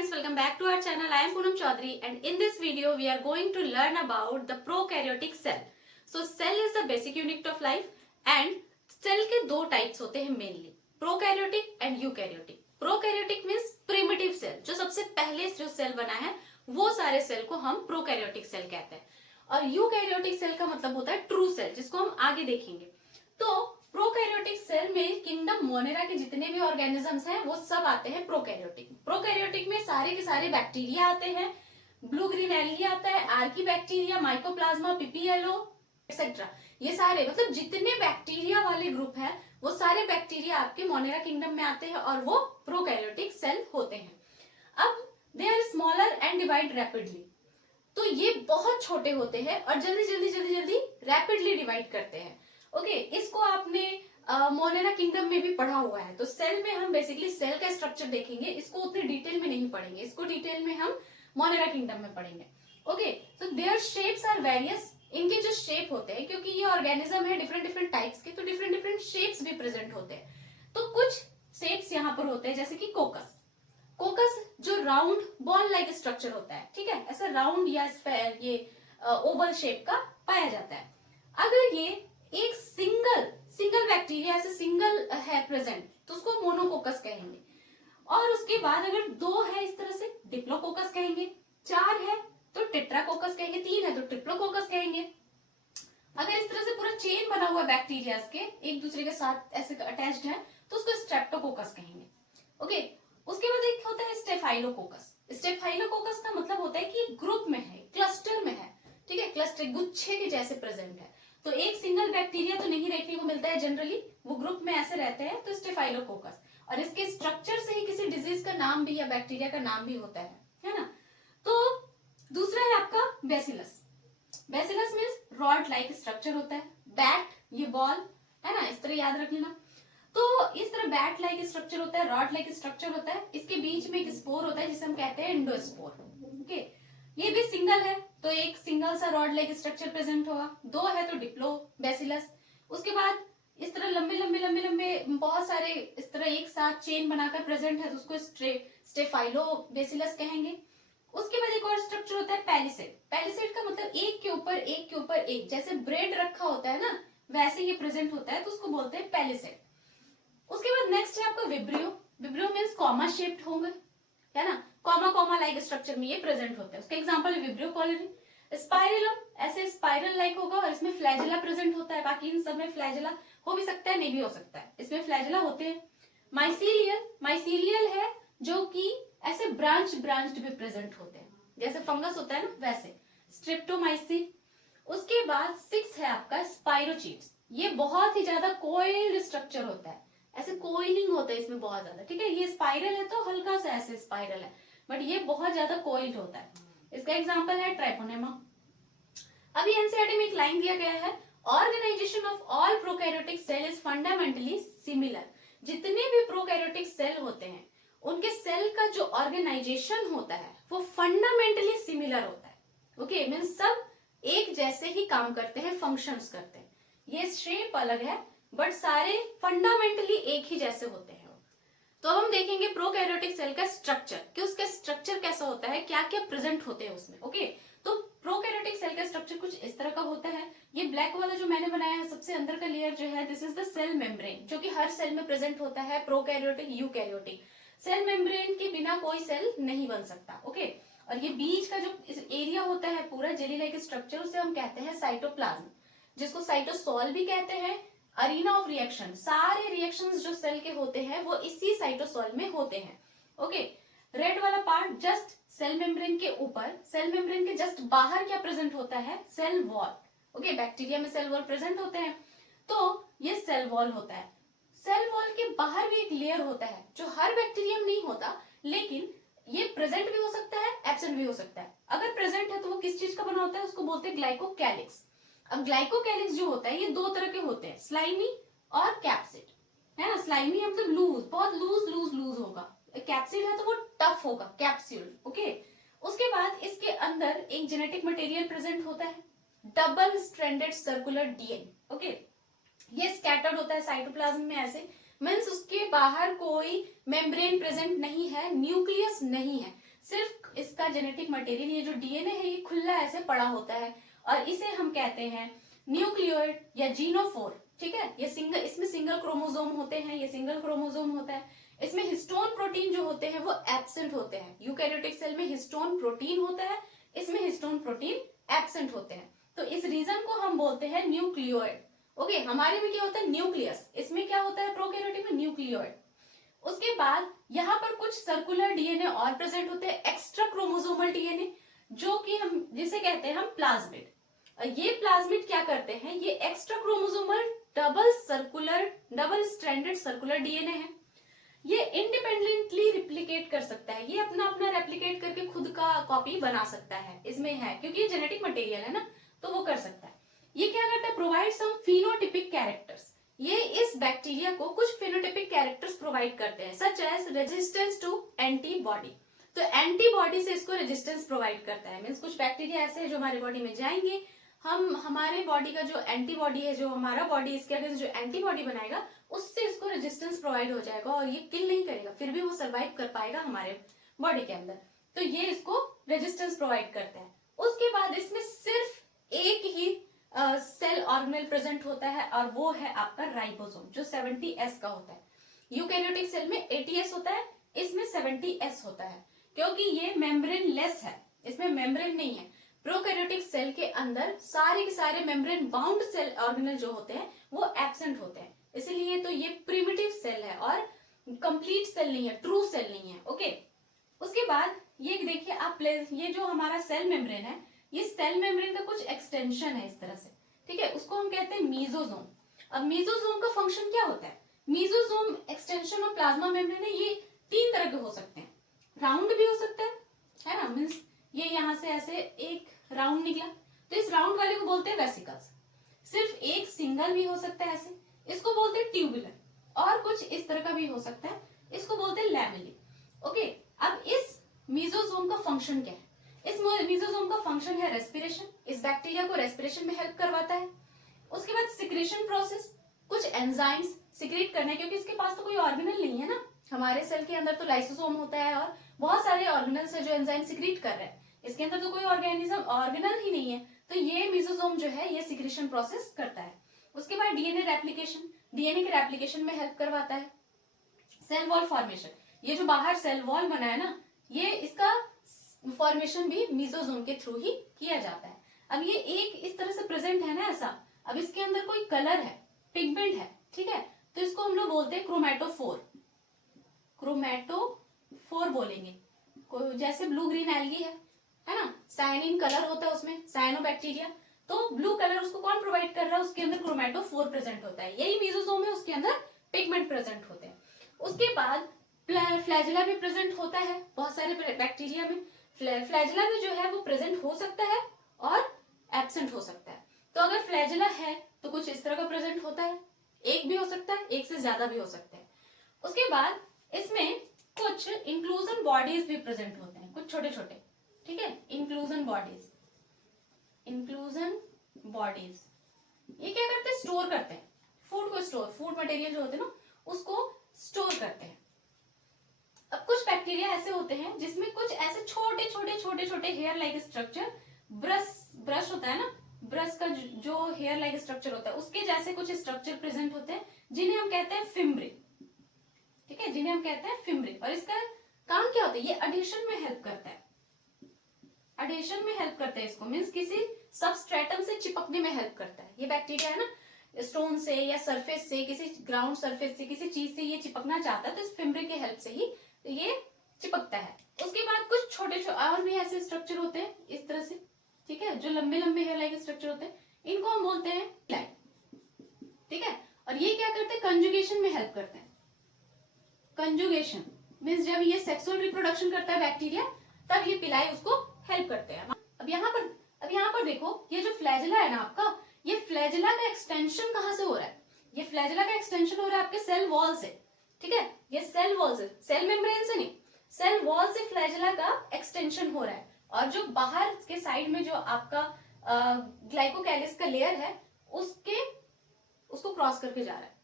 friends, welcome back to our channel. I am Poonam Chaudhary and in this video we are going to learn about the prokaryotic cell. So cell is the basic unit of life and cell के दो types होते हैं mainly, prokaryotic and eukaryotic. Prokaryotic means primitive cell, जो सबसे पहले जो cell बना है वो सारे cell को हम prokaryotic cell कहते हैं. और eukaryotic cell का मतलब होता है true cell, जिसको हम आगे देखेंगे. तो प्रोकैरियोटिक सेल में किंगडम मोनेरा के जितने भी ऑर्गेनिजम्स हैं वो सब आते हैं प्रोकैरियोटिक. प्रोकैरियोटिक में सारे के सारे बैक्टीरिया आते हैं, ब्लू ग्रीन एल्गी आता है, Archie bacteria, mycoplasma, PPLO etcetera. ये सारे मतलब जितने बैक्टीरिया वाले ग्रुप है वो सारे बैक्टीरिया आपके मोनेरा किंगडम में आते हैं और वो प्रोकैरियोटिक सेल होते हैं. अब they are smaller and divide rapidly. तो ये बहुत छोटे होते हैं और जल्दी जल्दी जल्दी जल्दी रैपिडली डिवाइड करते हैं. ओके, इसको आपने मोनेरा किंगडम में भी पढ़ा हुआ है. तो सेल में हम बेसिकली सेल का स्ट्रक्चर देखेंगे, इसको उतने डिटेल में नहीं पढ़ेंगे, इसको डिटेल में हम मोनेरा किंगडम में पढ़ेंगे. ओके, तो देयर शेप्स आर वेरियस. इनके जो शेप होते हैं, क्योंकि ये ऑर्गेनिज्म है डिफरेंट डिफरेंट टाइप्स के, तो डिफरेंट डिफरेंट शेप्स भी प्रेजेंट होते हैं. तो कुछ शेप्स यहाँ पर होते हैं जैसे कि कोकस. कोकस जो राउंड बॉल लाइक स्ट्रक्चर होता है, ठीक है, ऐसा राउंड या स्फेयर ये ओवल शेप का पाया जाता है. अगर ये एक सिंगल बैक्टीरिया ऐसे सिंगल है प्रेजेंट तो उसको मोनोकोकस कहेंगे. और उसके बाद अगर दो है इस तरह से डिप्लोकोकस कहेंगे, चार है तो टेट्राकोकस कहेंगे, तीन है तो ट्रिप्लोकोकस कहेंगे. अगर इस तरह से पूरा चेन बना हुआ बैक्टीरियाज के एक दूसरे के साथ ऐसे अटैच्ड है तो उसको स्ट्रेप्टोकोकस कहेंगे. ओके, उसके बाद एक होता है स्टेफाइलोकोकस. स्टेफाइलोकोकस का मतलब होता है कि ग्रुप में है, क्लस्टर में है, ठीक है, क्लस्टर गुच्छे के जैसे प्रेजेंट है. तो एक सिंगल बैक्टीरिया तो नहीं देखने को मिलता है जनरली, वो ग्रुप में ऐसे रहते हैं, तो स्टेफाइलोकोकस. और इसके स्ट्रक्चर से ही किसी डिजीज का नाम भी या बैक्टीरिया का नाम भी होता है ना. तो दूसरा है आपका bacillus. Bacillus means rod like structure होता है. बैट ये बॉल है ना, इस तरह याद रख लेना. तो इस तरह बैट लाइक स्ट्रक्चर होता है, रॉड लाइक स्ट्रक्चर होता है. इसके बीच में एक स्पोर होता है जिसे हम कहते हैं एंडोस्पोर. ओके, ये भी सिंगल है तो एक सिंगल सा रॉड लाइक स्ट्रक्चर प्रेजेंट होगा. दो है तो डिप्लो बेसिलस. उसके बाद इस तरह लंबे लंबे लंबे लंबे बहुत सारे इस तरह एक साथ चेन बनाकर प्रेजेंट है तो उसको स्टेफाइलो बेसिलस कहेंगे. उसके बाद एक और स्ट्रक्चर होता है पैलिसेड. पैलिसेड का मतलब एक के ऊपर एक के ऊपर एक, जैसे ब्रेड रखा होता है ना वैसे ये प्रेजेंट होता है तो उसको बोलते हैं पैलिसेड. उसके बाद नेक्स्ट है आपका vibrio. Vibrio means comma shaped होंगे, है ना, कॉमा कॉमा लाइक स्ट्रक्चर में ये प्रेजेंट होता है. उसका एग्जांपल है विब्रियो कॉलोनी. स्पाइरलम ऐसे स्पाइरल लाइक होगा और इसमें फ्लैजेला प्रेजेंट होता है. बाकी इन सब में फ्लैजेला हो भी सकता है, नहीं भी हो सकता है, इसमें फ्लैजेला होते हैं. माइसीलियल, माइसीलियल है जो कि ऐसे ब्रांच्ड भी प्रेजेंट होते हैं, जैसे फंगस होता है ना वैसे. स्ट्रिप्टोमाइसिन. उसके बाद 6 है आपका स्पाइरोचीट्स. ये बहुत ही ज्यादा कोइल्ड स्ट्रक्चर होता है, ऐसे कोइलिंग होता है इसमें बहुत ज्यादा, ठीक है. ये स्पाइरल है तो हल्का सा ऐसे स्पाइरल है, बट ये बहुत ज्यादा कोइल्ड होता है. इसका एग्जांपल है ट्राइपोनेमा. अभी एनसीईआरटी में एक लाइन दिया गया है, organisation of all prokaryotic cell is fundamentally similar. जितने भी प्रोकैरियोटिक सेल होते हैं उनके सेल का जो ऑर्गेनाइजेशन होता है वो फंडामेंटली सिमिलर होता है. ओके, मीन्स सब एक जैसे ही काम करते हैं, फंक्शंस करते हैं. ये शेप अलग है बट सारे फंडामेंटली एक ही जैसे होते हैं. तो अब हम देखेंगे प्रोकैरियोटिक सेल का स्ट्रक्चर कि उसका स्ट्रक्चर कैसा होता है, क्या क्या प्रेजेंट होते हैं उसमें. ओके, तो प्रोकैरियोटिक सेल का स्ट्रक्चर कुछ इस तरह का होता है. ये ब्लैक वाला जो मैंने बनाया है सबसे अंदर का लेयर जो है, this is the cell membrane, जो कि हर सेल में प्रेजेंट होता है. प्रोकैरियोटिक यूकैरियोटिक सेल मेम्ब्रेन के बिना कोई सेल नहीं बन सकता. ओके, और ये बीच का जो एरिया होता है पूरा जेली लाइक स्ट्रक्चर, उसे हम कहते हैं साइटोप्लाज्म, जिसको साइटोसोल भी कहते हैं. अरीना ऑफ रिएक्शन, सारे रिएक्शंस जो सेल के होते हैं वो इसी साइटोसोल में होते हैं. ओके, रेड वाला पार्ट जस्ट सेल मेम्ब्रेन के ऊपर, सेल मेम्ब्रेन के जस्ट बाहर क्या प्रेजेंट होता है, सेल वॉल. ओके, बैक्टीरिया में सेल वॉल प्रेजेंट होते हैं तो ये सेल वॉल होता है. सेल वॉल के बाहर भी एक लेयर होता है जो हर बैक्टीरिया में नहीं होता, लेकिन ये प्रेजेंट भी हो सकता है, एब्सेंट भी हो सकता है. अगर प्रेजेंट है तो वो किस चीज का बना होता है, उसको बोलते हैं ग्लाइकोकैलिक्स. अब ग्लाइकोकैलिक्स जो होता है ये दो तरह के होते हैं, स्लाइमी और कैप्सिड, है ना. स्लाइमी मतलब लूज, बहुत लूज होगा. कैप्सिड है तो वो टफ होगा, कैप्सूल. ओके, उसके बाद इसके अंदर एक जेनेटिक मटेरियल प्रेजेंट होता है, double stranded circular DNA. Okay, ये स्कैटर्ड होता है साइटोप्लाज्म में ऐसे, मीन्स उसके बाहर कोई मेम्ब्रेन प्रेजेंट नहीं है, न्यूक्लियस नहीं है. सिर्फ इसका जेनेटिक मटेरियल, ये जो डीएनए है, ये खुला ऐसे पड़ा होता है और इसे हम कहते हैं न्यूक्लियोइड या जीनोफोर। ठीक है, ये सिंगल, इसमें सिंगल क्रोमोसोम होते हैं, ये सिंगल क्रोमोसोम होता है। इसमें हिस्टोन प्रोटीन जो होते हैं वो एब्सेंट होते हैं। यूकैरियोटिक सेल में हिस्टोन प्रोटीन होता है, इसमें हिस्टोन प्रोटीन एब्सेंट होते हैं, तो इस रीजन को हम बोलते हैं न्यूक्लियोइड। ओके, हमारे में क्या होता है न्यूक्लियस, इसमें क्या होता है प्रोकैरियोटिक में न्यूक्लियोइड। उसके बाद यहाँ पर कुछ सर्कुलर डीएनए और प्रेजेंट होते हैं, एक्स्ट्रा क्रोमोसोमल डीएनए, जो कि हम जिसे कहते हैं हम प्लाज्मिड। ये प्लाज्मिड क्या करते हैं, ये extra chromosomal double circular, double stranded circular DNA है। ये इंडिपेंडेंटली रिप्लिकेट कर सकता है, ये अपना अपना रेप्लिकेट करके खुद का कॉपी बना सकता है, इसमें है क्योंकि ये जेनेटिक मटेरियल है ना, तो वो कर सकता है। ये क्या करता है, प्रोवाइड सम फिनोटिपिक कैरेक्टर्स, ये इस बैक्टीरिया को कुछ फिनोटिपिक कैरेक्टर्स प्रोवाइड करते हैं, such as resistance to antibody. तो एंटीबॉडी से इसको रेजिस्टेंस प्रोवाइड करता है, मीन्स कुछ बैक्टीरिया ऐसे है जो हमारे बॉडी में जाएंगे, हम हमारे बॉडी का जो एंटीबॉडी है, जो हमारा बॉडी इसके अगेंस्ट जो एंटीबॉडी बनाएगा, उससे इसको रेजिस्टेंस प्रोवाइड हो जाएगा और ये किल नहीं करेगा, फिर भी वो सर्वाइव कर पाएगा हमारे बॉडी के अंदर। तो ये इसको रेजिस्टेंस प्रोवाइड करता है। उसके बाद इसमें सिर्फ एक ही सेल ऑर्गेनेल प्रेजेंट होता है और वो है आपका राइबोसोम, जो 70S का होता है। यूकैरियोटिक सेल में 80S होता है, इसमें 70S होता है, क्योंकि ये मेम्ब्रेन लेस है, इसमें मेम्ब्रेन नहीं है। प्रोकैरियोटिक सेल के अंदर सारे के सारे मेम्ब्रेन बाउंड सेल ऑर्गेनेल जो होते हैं वो एब्सेंट होते हैं, इसीलिए तो ये प्रिमिटिव सेल है और कंप्लीट सेल नहीं है, ट्रू सेल नहीं है। ओके, उसके बाद ये देखिए आप, ये जो हमारा सेल मेम्ब्रेन है, ये सेल मेम्ब्रेन का कुछ एक्सटेंशन है इस तरह से, ठीक है, उसको हम कहते हैं मीजोजोम। अब मीजोजोम का फंक्शन क्या होता है, मीजोजोम एक्सटेंशन और प्लाज्मा मेम्ब्रेन है, ये 3 तरह के हो सकते हैं। राउंड भी हो सकता है ना, मीन्स ये यहाँ से ऐसे एक राउंड निकला, तो इस राउंड वाले को बोलते हैं वेसिकल्स। सिर्फ एक सिंगल भी हो सकता है ऐसे, इसको बोलते हैं ट्यूबुलर, और कुछ इस तरह का भी हो सकता है, इसको बोलते हैं लैमेली। ओके, अब इस मीजोजोम का फंक्शन क्या है, इस मीजोजोम का फंक्शन है रेस्पिरेशन, इस बैक्टीरिया को रेस्पिरेशन में हेल्प करवाता है। उसके बाद सिक्रेशन प्रोसेस, कुछ एंजाइम्स सिक्रेट करने, क्योंकि इसके पास तो कोई ऑर्गेनल नहीं है ना, हमारे सेल के अंदर तो लाइसोसोम होता है और बहुत सारे ऑर्गेनल्स है जो एंजाइम सिक्रेट कर रहे हैं, इसके अंदर तो कोई ऑर्गेनल ही नहीं है, तो ये मीजोसोम जो है ये सिक्रेशन प्रोसेस करता है। उसके बाद डीएनए रेप्लिकेशन, डीएनए के रेप्लिकेशन में हेल्प करवाता है। सेल वॉल फॉर्मेशन, ये जो बाहर सेल वॉल बना है ना, ये इसका फॉर्मेशन भी मीजोसोम के थ्रू ही किया जाता है। अब ये एक इस तरह से प्रेजेंट है ना ऐसा, अब इसके अंदर कोई कलर है, पिगमेंट है, ठीक है, तो इसको हम लोग बोलते हैं क्रोमैटोफोर, क्रोमैटोफोर बोलेंगे। जैसे ब्लू ग्रीन एल्गी है ना, साइनिन कलर होता है उसमें, साइनोबैक्टीरिया, तो ब्लू कलर उसको कौन प्रोवाइड कर रहा है, उसके अंदर क्रोमैटोफोर प्रेजेंट होता है, यही मीजोसोम है, उसके अंदर पिगमेंट प्रेजेंट होते हैं। उसके बाद फ्लैजेला भी प्रेजेंट होता है बहुत सारे बैक्टीरिया में, फ्लैजेला भी जो है वो प्रेजेंट हो सकता है और एब्सेंट हो सकता है। तो अगर फ्लैजेला है तो कुछ इस तरह का प्रेजेंट होता है, एक भी हो सकता है, एक से ज्यादा भी हो सकता है। उसके बाद इसमें कुछ इंक्लूजन बॉडीज भी प्रेजेंट होते हैं, कुछ छोटे छोटे, ठीक है, इंक्लूजन बॉडीज, इंक्लूजन बॉडीज ये क्या करते हैं, स्टोर करते हैं फूड को, स्टोर फूड मटेरियल जो होते हैं ना उसको स्टोर करते हैं। अब कुछ बैक्टीरिया ऐसे होते हैं जिसमें कुछ ऐसे छोटे छोटे छोटे छोटे हेयर लाइक स्ट्रक्चर, ब्रश होता है ना, ब्रश का जो हेयर लाइक स्ट्रक्चर होता है उसके जैसे कुछ स्ट्रक्चर प्रेजेंट होते हैं, जिन्हें हम कहते हैं फिम्ब्रे, ठीक है, जिन्हें हम कहते हैं फिम्ब्रे। और इसका काम क्या होता है, ये एडिशन में हेल्प करता है, एडिशन में हेल्प करता है, इसको मीन्स किसी सबस्ट्रेटम से चिपकने में हेल्प करता है। ये बैक्टीरिया है ना, स्टोन से या सरफेस से, किसी ग्राउंड सरफेस से, किसी चीज से ये चिपकना चाहता है तो इस फिम्ब्रे के हेल्प से ही ये चिपकता है। उसके बाद कुछ छोटे और भी ऐसे स्ट्रक्चर होते हैं इस तरह से, ठीक है, जो लंबे लंबे हेयर लाइक स्ट्रक्चर होते हैं, इनको हम बोलते हैं पिलाई, ठीक है। और ये क्या करते हैं, कंजुगेशन में हेल्प करते हैं। कंजुगेशन मीन्स जब ये सेक्सुअल रिप्रोडक्शन करता है बैक्टीरिया, तब ये पिलाई उसको हेल्प करते हैं। अब यहाँ पर देखो, ये जो फ्लैजेला है ना आपका, ये फ्लैजेला का एक्सटेंशन कहाँ से हो रहा है, ये फ्लैजेला का एक्सटेंशन हो रहा है आपके सेल वॉल से, ठीक है, ये सेल वॉल से, सेल मेम्ब्रेन से नहीं, सेल वॉल से फ्लैजेला का एक्सटेंशन हो रहा है। और जो बाहर के साइड में जो आपका ग्लाइकोकैलिस का लेयर है उसको क्रॉस करके जा रहा है,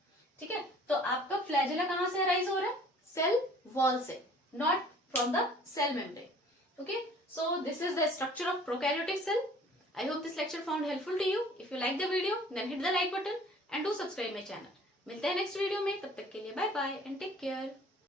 ठीक है। तो आपका फ्लैजेला कहाँ से अराइज हो रहा है, सेल वॉल से, not from the cell membrane. Okay, so this is the structure of prokaryotic cell. I hope this lecture found helpful to you. If you like the video, then hit the like button and do subscribe my channel. मिलते हैं next video में, तब तक के लिए bye bye and take care.